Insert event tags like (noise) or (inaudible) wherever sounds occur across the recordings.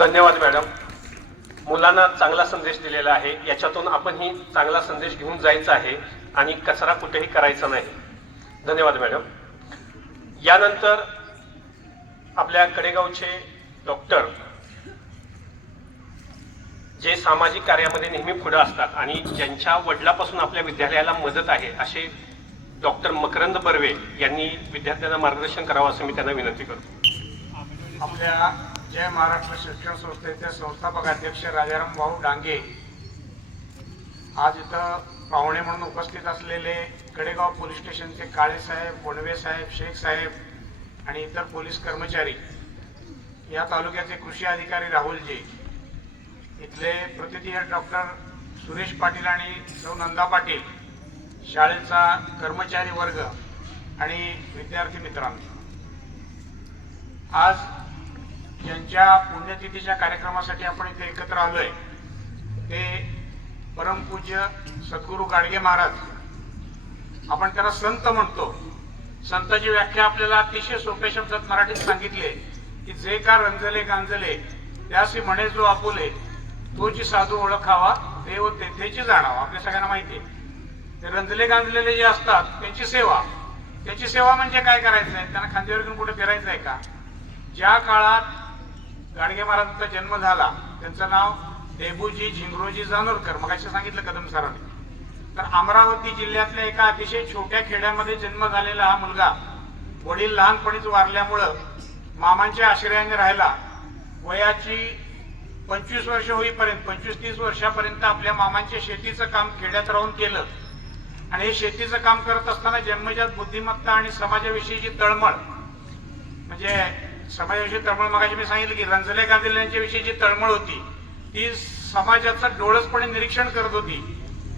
धन्यवाद मॅडम. मुलांना चांगला संदेश दिलेला आहे. याच्यातून आपणही चांगला संदेश घेऊन जायचा आहे आणि कचरा कुठेही करायचा नाही. धन्यवाद मॅडम. यानंतर आपल्या कडेगावचे डॉक्टर जे सामाजिक कार्यामध्ये नेहमी पुढे असतात आणि ज्यांच्या वडिलापासून आपल्या विद्यालयाला मदत आहे असे डॉक्टर मकरंद बर्वे यांनी विद्यार्थ्यांना मार्गदर्शन करावं असं मी त्यांना विनंती करतो. आपल्या जय महाराष्ट्र शिक्षण संस्थेचे संस्थापक अध्यक्ष राजाराम भाऊ डांगे. आज इथं पाहुणे म्हणून उपस्थित असलेले कडेगाव पोलीस स्टेशनचे काळेसाहेब वणवे साहेब शेख साहेब आणि इतर पोलीस कर्मचारी या तालुक्याचे कृषी अधिकारी राहुलजी इथले प्रतिनिधी डॉक्टर सुरेश पाटील आणि सौ नंदा पाटील शाळेचा कर्मचारी वर्ग आणि विद्यार्थी मित्रांनो. आज ज्यांच्या पुण्यतिथीच्या कार्यक्रमासाठी आपण इथे एकत्र आलोय. ते परमपूज्य सद्गुरू गाडगे महाराज. आपण त्यांना संत म्हणतो. संताची व्याख्या आपल्याला अतिशय सोप्या शब्दात मराठीत सांगितले की जे का रंजले गांजले त्यासी म्हणे जो आपुले तोची साधू ओळखावा देव तेथेची जाणावा. आपल्या सगळ्यांना माहिती आहे. ते रंजले गांजलेले जे असतात त्यांची सेवा. त्याची सेवा म्हणजे काय करायचं आहे त्यांना खांद्यावर घेऊन कुठे फिरायचं आहे का? ज्या काळात गाडगे महाराजांचा जन्म झाला. त्यांचं नाव देबूजी झिंगरोजी जानोरकर मग सांगितलं कदम सरांनी? तर अमरावती जिल्ह्यातल्या एका अतिशय छोट्या खेड्यामध्ये जन्म झालेला हा मुलगा वडील लहानपणीच वारल्यामुळं मामांच्या आश्रयाने राहिला. वयाची पंचवीस वर्ष होईपर्यंत पंचवीस तीस वर्षापर्यंत आपल्या मामांच्या शेतीचं काम खेड्यात राहून केलं. आणि हे शेतीचं काम करत असताना जन्मजात बुद्धिमत्ता आणि समाजाविषयीची तळमळ म्हणजे समाजाविषयी तळमळ मागाशी मी सांगितलं की रंजले गांधी यांच्या विषयीची तळमळ होती ती समाजाचं डोळसपणे निरीक्षण करत होती.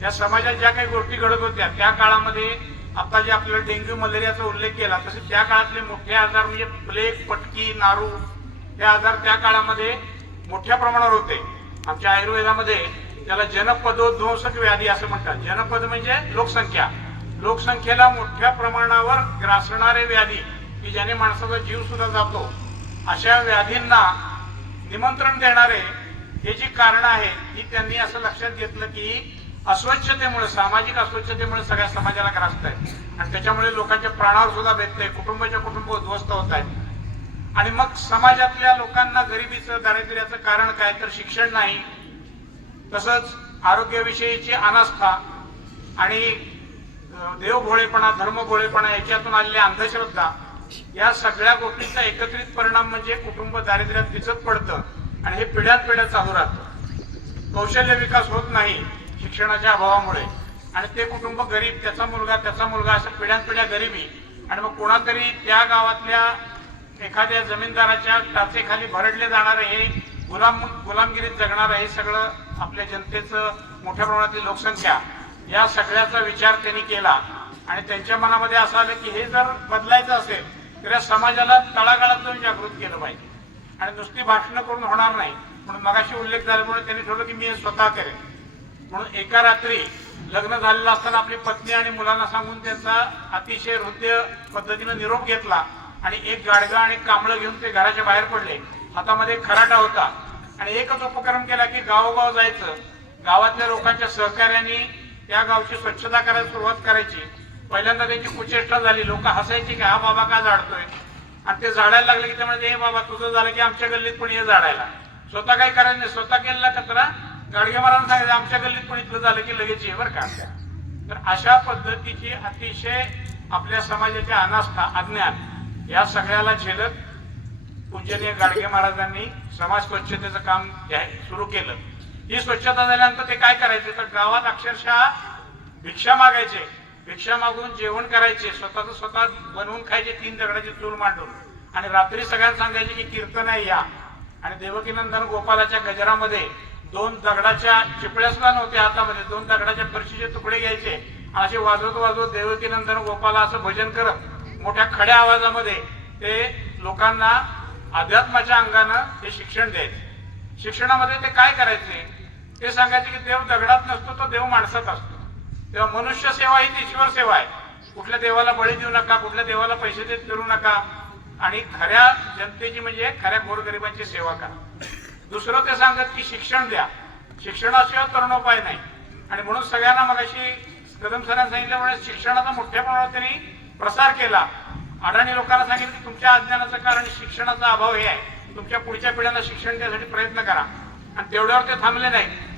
या समाजात ज्या काही गोष्टी घडत होत्या त्या काळामध्ये आता जे आपल्याला डेंग्यू मलेरियाचा उल्लेख केला तसे त्या काळातले मोठे आजार म्हणजे प्लेग पटकी नारू हे आजार त्या काळामध्ये मोठ्या प्रमाणावर होते. आमच्या आयुर्वेदामध्ये त्याला जनपदोध्वंसक व्याधी असं म्हणतात. जनपद म्हणजे लोकसंख्या. लोकसंख्येला मोठ्या प्रमाणावर ग्रासणारे व्याधी की ज्याने माणसाचा जीव सुद्धा जातो. अशा व्याधींना निमंत्रण देणारे हे जी कारण आहेत ती त्यांनी असं लक्षात घेतलं की अस्वच्छतेमुळे सामाजिक अस्वच्छतेमुळे सगळ्या समाजाला ग्रासत आहे. आणि त्याच्यामुळे लोकांच्या प्राणावर सुद्धा आहे कुटुंबाच्या कुटुंब उद्ध्वस्त होत आहेत. आणि मग समाजातल्या लोकांना गरिबीचं दारिद्र्याचं कारण काय? तर शिक्षण नाही. तसंच आरोग्याविषयीची अनास्था आणि देवभोळेपणा धर्मभोळेपणा याच्यातून आलेली अंधश्रद्धा या सगळ्या गोष्टींचा एकत्रित परिणाम म्हणजे कुटुंब दारिद्र्यात दिसत पडतं आणि हे पिढ्यात पिढ्या चालू राहतं. कौशल्य विकास होत नाही शिक्षणाच्या अभावामुळे. आणि ते कुटुंब गरीब त्याचा मुलगा त्याचा मुलगा असं पिढ्यान पिढ्या गरिबी. आणि मग कोणातरी त्या गावातल्या एखाद्या जमीनदाराच्या टाचेखाली भरडले जाणारे हे गुलाम गुलामगिरीत जगणारं हे सगळं आपल्या जनतेचं मोठ्या प्रमाणातली लोकसंख्या. या सगळ्याचा विचार त्यांनी केला. आणि त्यांच्या मनामध्ये असं आलं की हे जर बदलायचं असेल तर या समाजाला तळागाळात जाऊन जागृत केलं पाहिजे. आणि नुसती भाषणं करून होणार नाही. म्हणून मगाशी उल्लेख झाल्यामुळे त्यांनी ठरवलं की मी हे स्वतः करेन. म्हणून एका रात्री लग्न झालेलं असताना आपली पत्नी आणि मुलांना सांगून त्यांचा अतिशय हृदय पद्धतीनं निरोप घेतला आणि एक गाडगा आणि कांबळं घेऊन ते घराच्या बाहेर पडले. हातामध्ये खराटा होता. आणि एकच उपक्रम केला की गावोगाव जायचं. गावातल्या लोकांच्या सहकार्याने त्या गावची स्वच्छता करायला सुरुवात करायची. पहिल्यांदा त्यांची कुचेष्टा झाली. लोक हसायची की हा बाबा का झाडतोय? आणि ते झाडायला लागले की ते म्हणजे हे बाबा तुझं झालं की आमच्या गल्लीत पण हे झाडायला? स्वतः काही करायचं नाही. स्वतः केलेला कचरा गाडगे महाराज सांगितलं आमच्या गल्लीत पण इथलं झालं की लगेच ये बरं का तर अशा पद्धतीची अतिशय आपल्या समाजाची अनास्था अज्ञान या सगळ्याला झेलत पूजनीय गाडगे महाराजांनी समाज स्वच्छतेचं काम सुरू केलं. ही स्वच्छता झाल्यानंतर ते काय करायचे? तर गावात अक्षरशः भिक्षा मागायचे. भिक्षा मागून जेवण करायचे स्वतःच स्वतः बनवून खायचे तीन दगडाची चूल मांडून. आणि रात्री सगळ्यांना सांगायचे की कीर्तन आहे या. आणि देवकीनंदन गोपालाच्या गजरामध्ये दोन दगडाच्या चिपळ्या सुद्धा हातामध्ये दोन दगडाच्या फरशीचे तुकडे घ्यायचे. आणि असे वाजवत वाजवत देवकीनंदन गोपाला असं भजन करत मोठ्या खड्या आवाजामध्ये ते लोकांना अध्यात्माच्या अंगानं ते शिक्षण द्यायचे. शिक्षणामध्ये ते काय करायचे? ते सांगायचे की देव दगडात नसतो तो देव माणसात असतो. तेव्हा मनुष्य सेवा ही ईश्वर सेवा आहे. कुठल्या देवाला बळी देऊ नका कुठल्या देवाला पैसे देत फिरू नका. आणि खऱ्या जनतेची म्हणजे खऱ्या गोरगरिबांची सेवा करा. दुसरं ते सांगत की शिक्षण द्या. शिक्षणाशिवाय तरुणोपाय नाही. आणि म्हणून सगळ्यांना मगाशी कदम सरांनी सांगितल्यामुळे शिक्षणाचा मोठ्या प्रमाणात त्यांनी प्रसार केला. अडाणी लोकांना सांगितलं की तुमच्या अज्ञानाचं कारण शिक्षणाचा अभाव हे आहे. तुमच्या पुढच्या पिढ्यांना शिक्षण देण्यासाठी प्रयत्न करा. आणि तेवढ्यावर ते थांबले नाही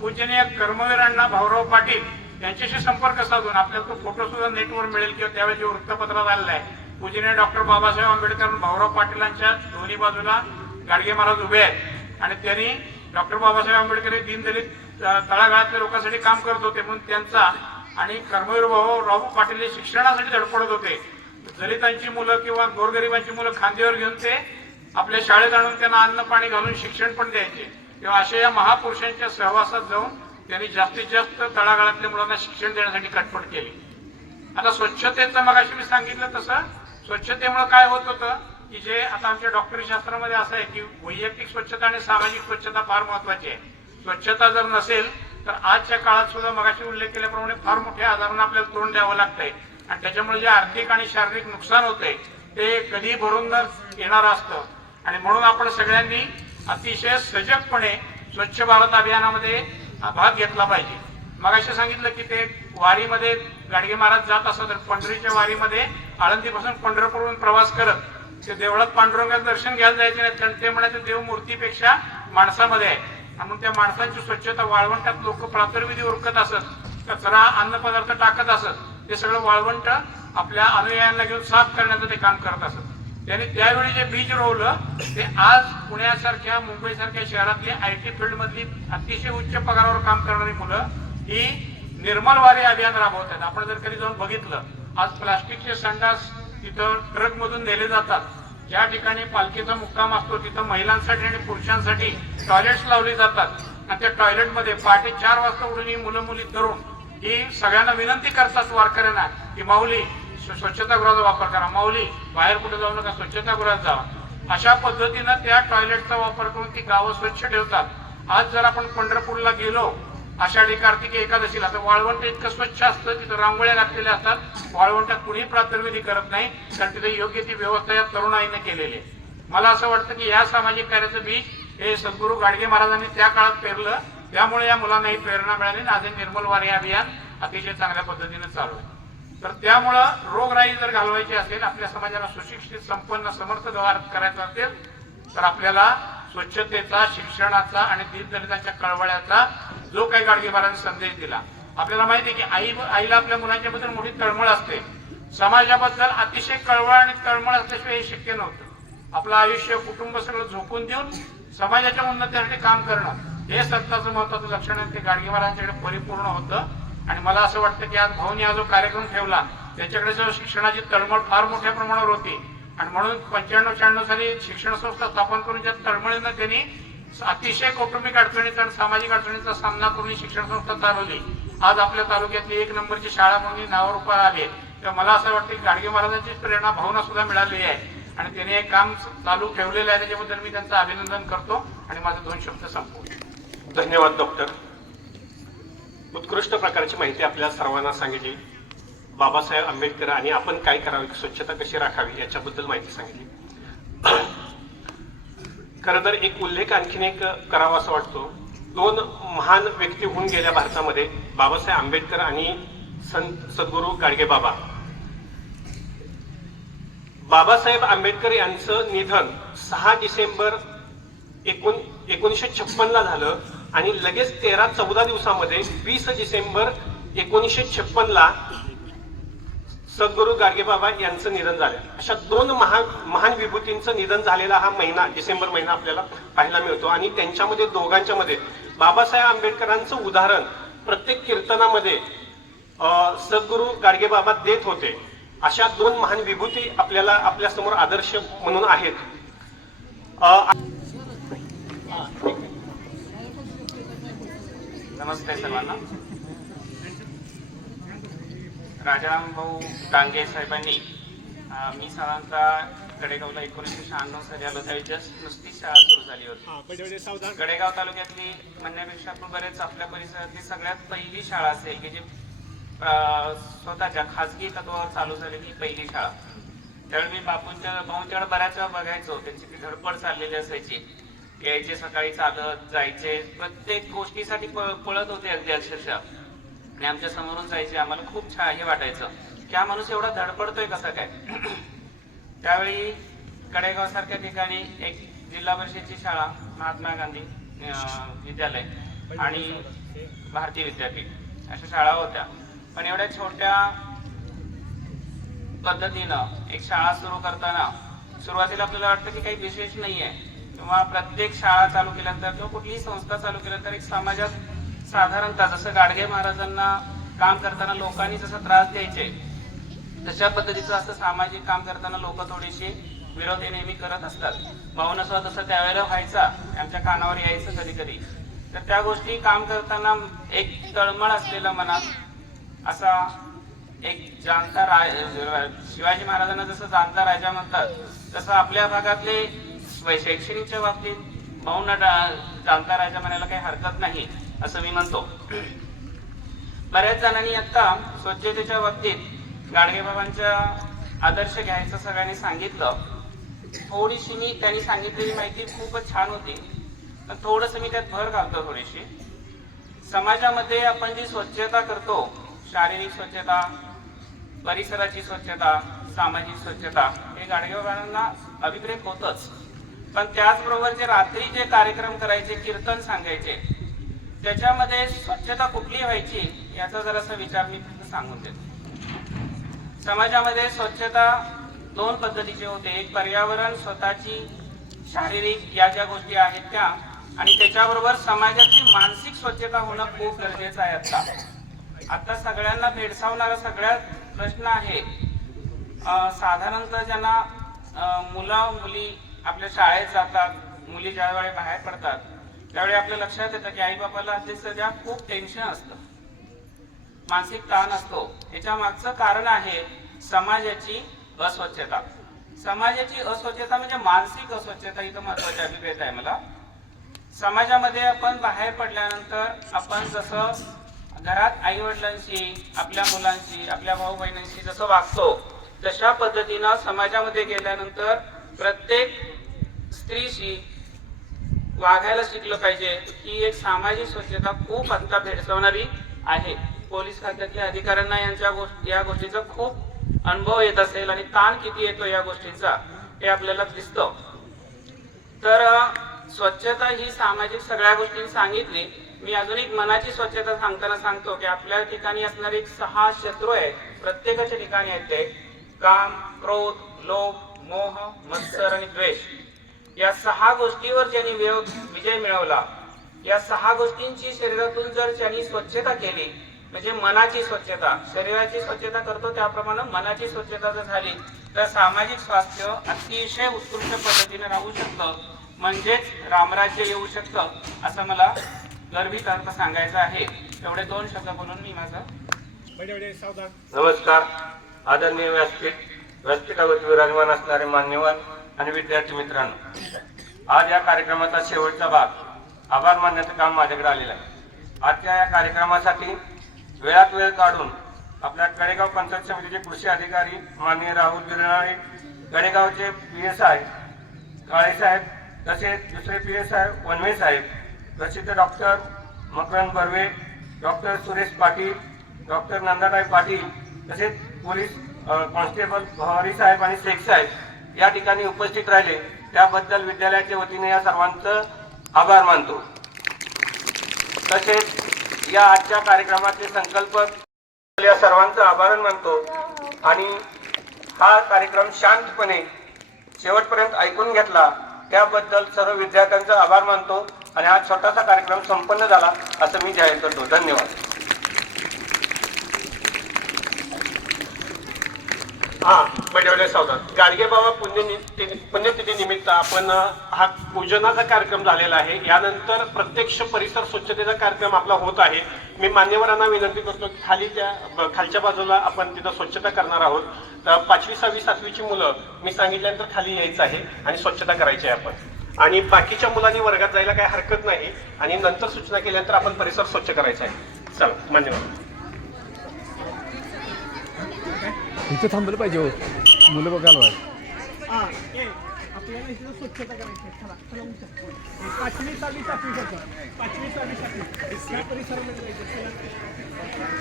पूजनीय कर्मवीरांना भाऊराव पाटील त्यांच्याशी संपर्क साधून आपल्याला तो फोटो सुद्धा नेटवर मिळेल किंवा त्यावेळी जे वृत्तपत्रात आलेलं आहे. पूजनीय डॉक्टर बाबासाहेब आंबेडकर भाऊराव पाटीलांच्या दोन्ही बाजूला गाडगे महाराज उभे आहेत. आणि त्यांनी डॉक्टर बाबासाहेब आंबेडकर हे दीनदलित तळागाळातल्या लोकांसाठी काम करत होते म्हणून त्यांचा आणि कर्मवीर भाऊ राव पाटील हे शिक्षणासाठी धडपडत होते. दलितांची मुलं किंवा गोरगरिबांची मुलं खांद्यावर घेऊन ते आपल्या शाळेत आणून त्यांना अन्न पाणी घालून शिक्षण पण द्यायचे. किंवा अशा या महापुरुषांच्या सहवासात जाऊन त्यांनी जास्तीत जास्त तळागाळातल्या मुलांना शिक्षण देण्यासाठी कटपट केली. आता स्वच्छतेचं मग मी सांगितलं तसं स्वच्छतेमुळे काय होत होतं की जे आता आमच्या डॉक्टरी शास्त्रामध्ये असं आहे की वैयक्तिक स्वच्छता आणि सामाजिक स्वच्छता फार महत्वाची आहे. स्वच्छता जर नसेल तर आजच्या काळात सुद्धा मगाशी उल्लेख केल्याप्रमाणे फार मोठ्या आजारांना आपल्याला तोंड द्यावं लागतंय. आणि त्याच्यामुळे जे आर्थिक आणि शारीरिक नुकसान होतंय ते कधी भरून न येणार असतं. आणि म्हणून आपण सगळ्यांनी अतिशय सजगपणे स्वच्छ भारत अभियानामध्ये हा भाग घेतला पाहिजे. मगाशी सांगितलं की ते वारीमध्ये गाडगे महाराज जात असत तर पंढरीच्या वारीमध्ये आळंदीपासून पंढरपूरहून प्रवास करत ते देवळात पांडुरंगाचं दर्शन घ्यायला जायचे नाही कारण ते म्हणायचे देव मूर्तीपेक्षा माणसामध्ये आहे. आणि त्या माणसांची स्वच्छता वाळवंटात लोक प्रातर्विधी उरकत असत कचरा अन्नपदार्थ टाकत असत ते सगळं वाळवंट आपल्या अनुयायांना घेऊन साफ करण्याचं ते काम करत असत. त्याने त्यावेळी जे बीज रोवलं ते आज पुण्यासारख्या मुंबईसारख्या शहरातली आय टी फील्डमधली अतिशय उच्च पगारावर काम करणारी मुलं ही निर्मल वारी अभियान राबवतात. आपण जर कधी जाऊन बघितलं आज प्लास्टिकचे संडास तिथं ट्रकमधून नेले जातात. ज्या ठिकाणी पालखीचा मुक्काम असतो तिथं महिलांसाठी आणि पुरुषांसाठी टॉयलेट्स लावली जातात. आणि त्या टॉयलेटमध्ये पहाटे चार वाजता उठून ही मुलं मुली तरुण ही सगळ्यांना विनंती करतात वारकऱ्यांना की माऊली स्वच्छतागृहाचा वापर करा. माऊली बाहेर कुठे जाऊ नका स्वच्छतागृहात जा. अशा पद्धतीनं त्या टॉयलेटचा वापर करून ती गावं स्वच्छ ठेवतात. आज जर आपण पंढरपूरला गेलो आषाढी कार्तिकी एकादशीला तर वाळवंट इतकं स्वच्छ असतं तिथं रांगोळ्या लागलेल्या असतात. वाळवंटात कुणीही प्रातर्विधी करत नाही कारण तिथे योग्य ती व्यवस्था या तरुणाईने केलेली आहे. मला असं वाटतं की या सामाजिक कार्याचं बीज हे सद्गुरू गाडगे महाराजांनी त्या काळात पेरलं. त्यामुळे या मुलांना ही प्रेरणा मिळाली आणि आज निर्मल वारी अभियान अतिशय चांगल्या पद्धतीने चालू आहे. तर त्यामुळं रोगराई जर घालवायची असेल आपल्या समाजाला सुशिक्षित संपन्न समर्थ व्यवहार करायचा असेल तर आपल्याला स्वच्छतेचा शिक्षणाचा आणि दीनदलितांच्या कळवळ्याचा जो काही गाडगेबारांनी संदेश दिला. आपल्याला माहिती आहे की आई आईला आपल्या मुलांच्या बद्दल मोठी तळमळ असते. समाजाबद्दल अतिशय कळवळ आणि तळमळ असल्याशिवाय हे शक्य नव्हतं. आपलं आयुष्य कुटुंब सगळं झोपून देऊन समाजाच्या उन्नतीसाठी काम करणं हे सत्ताचं महत्वाचं लक्षण आहे. ते गाडगेबारांच्याकडे परिपूर्ण होतं. आणि मला असं वाटतं की आज भाऊनी हा जो कार्यक्रम ठेवला त्याच्याकडे जो शिक्षणाची तळमळ फार मोठ्या प्रमाणावर होती. आणि म्हणून पंच्याण्णव शहाण्णव साली शिक्षण संस्था स्थापन करून ज्या तळमळीनं त्यांनी अतिशय कौटुंबिक अडचणीचा आणि सामाजिक अडचणीचा सामना करून शिक्षण संस्था चालवली. आज आपल्या तालुक्यातली एक नंबरची शाळा म्हणून नावावर आली आहे तेव्हा मला असं वाटतं की गाडगे महाराजांची प्रेरणा भावना सुद्धा मिळाली आहे. आणि त्यांनी हे काम चालू ठेवलेलं आहे त्याच्याबद्दल मी त्यांचं अभिनंदन करतो. आणि माझे दोन शब्द संपवतो. धन्यवाद डॉक्टर उत्कृष्ट प्रकारची माहिती आपल्या सर्वांना सांगितली. बाबासाहेब आंबेडकर आणि आपण काय करावे स्वच्छता कशी राखावी याच्याबद्दल माहिती सांगितली. खरं तर एक उल्लेख आणखीन एक करावा असं वाटतो. दोन महान व्यक्ती होऊन गेल्या भारतामध्ये बाबासाहेब आंबेडकर आणि संत सद्गुरू गाडगे बाबा. बाबासाहेब आंबेडकर यांचं निधन सहा डिसेंबर एकोण एकोणीसशे छप्पनला झालं. आणि लगेच तेरा चौदा दिवसामध्ये वीस डिसेंबर एकोणीसशे छप्पनला सद्गुरू गाडगेबाबा यांचं निधन झालं. अशा दोन महान महान विभूतींचं निधन झालेला हा महिना डिसेंबर महिना आपल्याला पाहायला मिळतो. आणि त्यांच्यामध्ये दोघांच्या मध्ये बाबासाहेब आंबेडकरांचं उदाहरण प्रत्येक कीर्तनामध्ये सद्गुरु सद्गुरू गाडगेबाबा देत होते. अशा दोन महान विभूती आपल्याला आपल्यासमोर आदर्श म्हणून आहेत. अं, नमस्ते सर्वांना. राजाराम भाऊ डांगे साहेबांनी मी साधारणतः गडेगावला एकोणीसशे शहाण्णव साली आलो त्यावेळी जस्ट नुसतीच शाळा सुरू झाली होती. गडेगाव तालुक्यातली म्हणण्यापेक्षा आपण बरेच आपल्या परिसरातली सगळ्यात पहिली शाळा असेल की जी स्वतःच्या खाजगी तत्वावर चालू झालेली पहिली शाळा. त्यावेळी मी बापूंच्या भाऊंच्याकडे बऱ्याच वेळा बघायचो त्यांची ती धडपड चाललेली असायची. यायचे सकाळी चालत जायचे. प्रत्येक गोष्टीसाठी पळत होते अगदी अक्षरशः. आणि आमच्या समोरून जायचे. आम्हाला खूप छान हे वाटायचं. की हा माणूस एवढा धडपडतोय कसा काय? (clears throat) त्यावेळी कडेगाव सारख्या ठिकाणी एक जिल्हा परिषदची शाळा महात्मा गांधी विद्यालय आणि भारतीय विद्यापीठ अशा शाळा होत्या. पण एवढ्या छोट्या पद्धतीनं एक शाळा सुरू करताना सुरुवातीला आपल्याला वाटतं की काही विशेष नाहीये. किंवा प्रत्येक शाळा चालू केल्यानंतर किंवा कुठलीही संस्था चालू केल्यानंतर एक समाजात साधारणतः जसं गाडगे महाराजांना काम करताना लोकांनी जसा त्रास द्यायचे तशा पद्धतीचं असं सामाजिक काम करताना लोक थोडीशी विरोध हे नेहमी करत असतात. भावनसह तसं त्यावेळेला व्हायचा आमच्या कानावर यायचं कधी कधी तर त्या गोष्टी काम करताना एक तळमळ असलेला मनात असा एक जाणता राज शिवाजी महाराजांना जसं जाणता राजा म्हणतात तसं आपल्या भागातले शैक्षणिकच्या बाबतीत भाऊंना जाणता राजा म्हणायला काही हरकत नाही असं मी म्हणतो. बऱ्याच जणांनी आता स्वच्छतेच्या बाबतीत गाडगेबाबांचा आदर्श घ्यायचं सगळ्यांनी सांगितलं. थोडीशी मी त्यांनी सांगितलेली माहिती खूपच छान होती. पण थोडंसं मी त्यात भर घालतो थोडीशी. समाजामध्ये आपण जी स्वच्छता करतो शारीरिक स्वच्छता परिसराची स्वच्छता सामाजिक स्वच्छता हे गाडगेबाबांना अभिप्रेत होतच. पण त्याचबरोबर जे रात्री जे कार्यक्रम करायचे कीर्तन सांगायचे त्याच्यामध्ये स्वच्छता कुठली व्हायची याचा जरासा विचार मी फक्त सांगून देतो. समाजामध्ये स्वच्छता दोन पद्धतीचे होते. एक पर्यावरण स्वतःची शारीरिक या ज्या गोष्टी आहेत त्या आणि त्याच्याबरोबर समाजाची मानसिक स्वच्छता होणं खूप गरजेचं आहे आता. आता सगळ्यांना भेडसावणारा सगळ्यात प्रश्न आहे. साधारणतः ज्यांना मुला मुलं मुली आपल्या शाळेत जातात मुली ज्यावेळी बाहेर पडतात त्यावेळी आपल्या लक्षात येतं की आई बापाला अगदी सध्या खूप टेन्शन असतं. मानसिक ताण असतो. याच्या मागचं कारण आहे समाजाची अस्वच्छता. समाजाची अस्वच्छता म्हणजे मानसिक अस्वच्छता इथं तर महत्वाची अभिप्रेत आहे मला. समाजामध्ये आपण बाहेर पडल्यानंतर आपण जसं घरात आई वडिलांशी आपल्या मुलांशी आपल्या भाऊ बहिणींशी जसं वागतो तशा पद्धतीनं समाजामध्ये गेल्यानंतर प्रत्येक स्त्रीशी वागायला शिकलं पाहिजे. ही एक सामाजिक स्वच्छता खूप आत्ता भेडसावणारी आहे. पोलीस खात्यातल्या अधिकाऱ्यांना यांच्या गोष्टी या गोष्टीचा खूप अनुभव येत असेल आणि ताण किती येतो या गोष्टींचा हे आपल्याला दिसतं. तर स्वच्छता ही सामाजिक सगळ्या गोष्टी सांगितली. मी अजून एक मनाची स्वच्छता सांगताना सांगतो की आपल्या ठिकाणी असणारे एक सहा शत्रू आहेत. प्रत्येकाच्या ठिकाणी आहेत ते. काम क्रोध लोभ मोह मत्सर आणि द्वेष. या सहा गोष्टीवर ज्यांनी वियो- विजय मिळवला या सहा गोष्टींची शरीरातून जर त्यांनी स्वच्छता केली म्हणजे मनाची स्वच्छता शरीराची स्वच्छता करतो त्याप्रमाणे मनाची स्वच्छता जर झाली तर सामाजिक स्वास्थ्य अतिशय उत्कृष्ट पद्धतीने राहू शकतं. म्हणजेच रामराज्य येऊ शकतं असं मला गर्भित अर्थ सांगायचं आहे. एवढे दोन शब्द बोलून मी माझं नमस्कार. आदरणीय व्यासपीठ व्यासपीठावरती विराजमान असणारे मान्यवर आणि विद्यार्थी मित्रांनो आज या कार्यक्रमाचा शेवटचा भाग आभार मानण्याचं काम माझ्याकडे आलेलं आहे. आजच्या या कार्यक्रमासाठी वेळात वेळ काढून आपल्या कडेगाव पंचायत समितीचे कृषी अधिकारी माननीय राहुल गिरणारे कडेगावचे पी एस आय काळेसाहेब तसेच दुसरे पी एस आय वनवे साहेब प्रसिद्ध doctor Makarand Barve doctor Suresh Patil doctor Nandatai Patil तसेच पोलीस कॉन्स्टेबल भवारी साहेब आणि शेख साहेब या ठिकाणी उपस्थित राहिले. त्याबद्दल विद्यालयाच्या वतीने या सर्वांचं आभार मानतो. तसेच या आजच्या कार्यक्रमाचे संकल्पक या सर्वांचं आभार मानतो. आणि हा कार्यक्रम शांतपणे शेवटपर्यंत ऐकून घेतला त्याबद्दल सर्व विद्यार्थ्यांचा आभार मानतो. आणि हा छोटासा कार्यक्रम संपन्न झाला असं मी जाहीर करतो. धन्यवाद. हा बडवले सावधान. गाडगे बाबा पुण्यतिथी पुण्यतिथी निमित्त आपण हा पूजनाचा कार्यक्रम झालेला आहे. यानंतर प्रत्यक्ष परिसर स्वच्छतेचा कार्यक्रम आपला होत आहे. मी मान्यवरांना विनंती करतो की खाली त्या ब- खालच्या बाजूला आपण तिथं स्वच्छता करणार आहोत. तर पाचवी सहावी सातवीची मुलं मी सांगितल्यानंतर खाली यायचं आहे आणि स्वच्छता करायची आहे आपण. आणि बाकीच्या मुलांनी वर्गात जायला काही हरकत नाही. आणि नंतर सूचना केल्यानंतर आपण परिसर स्वच्छ करायचा आहे. चला मान्यवर. इथं थांबलं पाहिजे हो. मुलं बघायला आपल्याला इथलं स्वच्छता करायची आहे. चला चला उठा. पाचवी सहावी सातवी करतो पाचवी सहावी सातवी या परिसरामध्ये जायचं.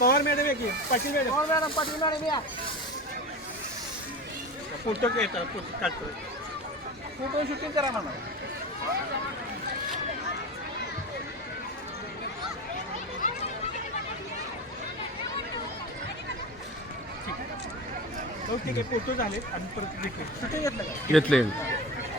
पवार मॅडम एक Patil madam. Pawar madam Patil madam या. फोटो घेतात फोटो काढतो. फोटो शूटिंग करा म्हणा. ठीक आहे फोटो झाले आणि परत घेतले.